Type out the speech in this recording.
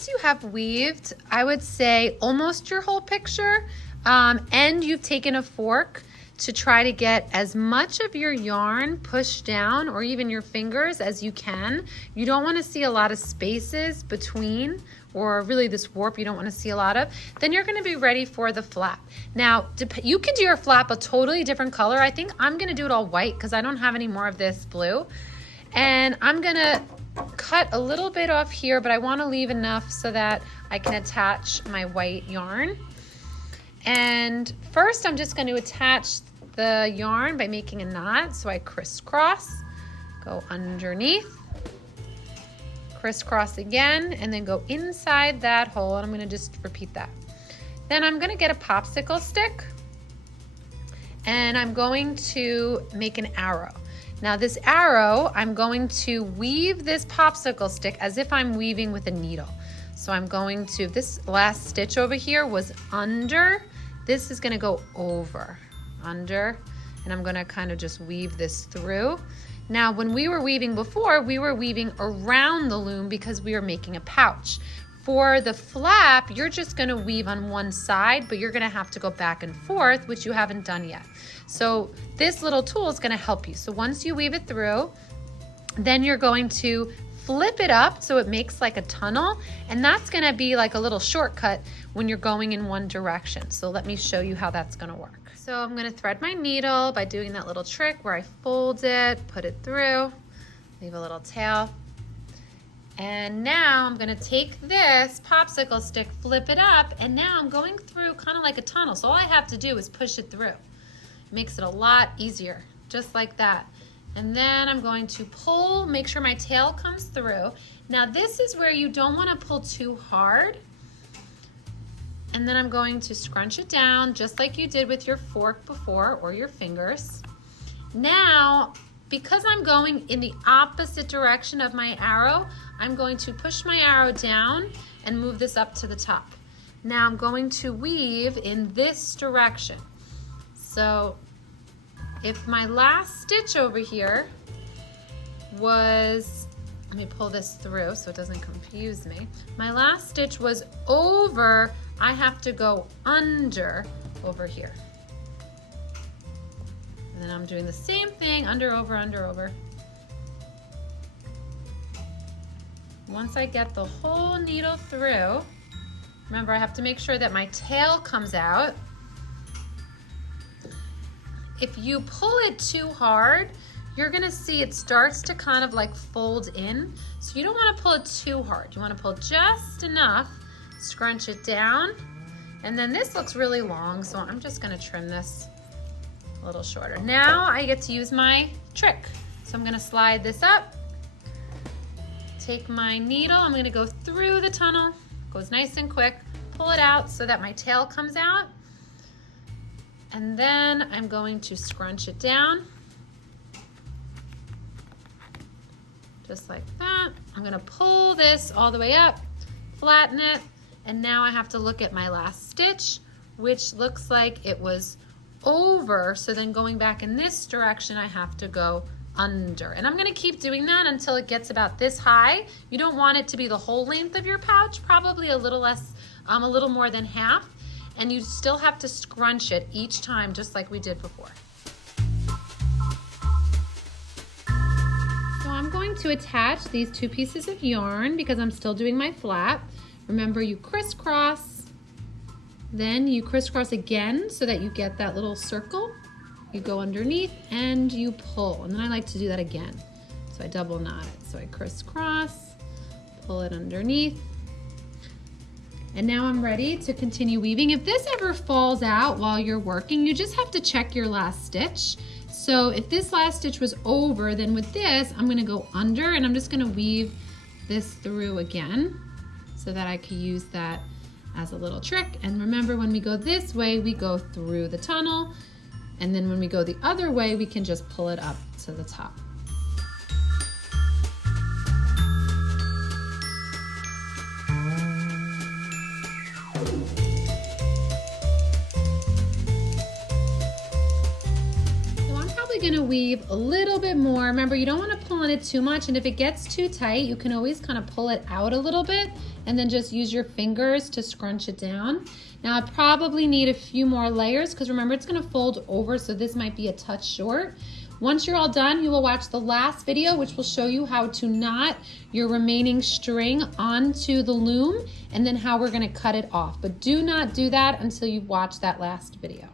once you have weaved, I would say almost your whole picture, and you've taken a fork to try to get as much of your yarn pushed down, or even your fingers, as you can. You don't want to see a lot of spaces between, or really this warp you don't want to see a lot of. Then you're going to be ready for the flap. Now, you can do your flap a totally different color. I think I'm going to do it all white because I don't have any more of this blue. And I'm going to cut a little bit off here, but I want to leave enough so that I can attach my white yarn. And first I'm just going to attach the yarn by making a knot. So I crisscross, go underneath, crisscross again, and then go inside that hole, and I'm going to just repeat that. Then I'm going to get a popsicle stick, and I'm going to make an arrow. Now this arrow, I'm going to weave this popsicle stick as if I'm weaving with a needle. So I'm going to, this last stitch over here was under, this is going to go over, under, and I'm going to kind of just weave this through. Now when we were weaving before, we were weaving around the loom because we were making a pouch. For the flap, you're just going to weave on one side, but you're going to have to go back and forth, which you haven't done yet. So this little tool is going to help you. So once you weave it through, then you're going to flip it up so it makes like a tunnel, and that's going to be like a little shortcut when you're going in one direction. So let me show you how that's going to work. So I'm going to thread my needle by doing that little trick where I fold it, put it through, leave a little tail. And now I'm going to take this popsicle stick, flip it up, and now I'm going through kind of like a tunnel. So all I have to do is push it through. It makes it a lot easier, just like that. And then I'm going to pull, make sure my tail comes through. Now this is where you don't want to pull too hard. And then I'm going to scrunch it down just like you did with your fork before, or your fingers. Now, because I'm going in the opposite direction of my arrow, I'm going to push my arrow down and move this up to the top. Now I'm going to weave in this direction. So if my last stitch over here was, let me pull this through so it doesn't confuse me. My last stitch was over, I have to go under over here. And then I'm doing the same thing, under, over, under, over. Once I get the whole needle through, remember I have to make sure that my tail comes out. If you pull it too hard, you're gonna see it starts to kind of like fold in. So you don't wanna pull it too hard. You wanna pull just enough, scrunch it down, and then this looks really long, so I'm just gonna trim this a little shorter. Now I get to use my trick. So I'm gonna slide this up, take my needle, I'm gonna go through the tunnel, goes nice and quick, pull it out so that my tail comes out, and then I'm going to scrunch it down, just like that. I'm gonna pull this all the way up, flatten it, and now I have to look at my last stitch, which looks like it was over, so then going back in this direction, I have to go under. And I'm gonna keep doing that until it gets about this high. You don't want it to be the whole length of your pouch, probably a little less, a little more than half. And you still have to scrunch it each time, just like we did before. So I'm going to attach these two pieces of yarn because I'm still doing my flap. Remember, you crisscross, then you crisscross again so that you get that little circle. You go underneath and you pull, and then I like to do that again. So I double knot it. So I crisscross, pull it underneath, and now I'm ready to continue weaving. If this ever falls out while you're working, you just have to check your last stitch. So if this last stitch was over, then with this, I'm gonna go under, and I'm just gonna weave this through again so that I can use that as a little trick. And remember, when we go this way, we go through the tunnel, and then when we go the other way, we can just pull it up to the top. So I'm probably gonna weave a little bit more. Remember, you don't want to pull on it too much, and if it gets too tight, you can always kind of pull it out a little bit and then just use your fingers to scrunch it down. Now I probably need a few more layers because remember, it's going to fold over, so this might be a touch short. Once you're all done, you will watch the last video, which will show you how to knot your remaining string onto the loom and then how we're going to cut it off. But do not do that until you watch that last video.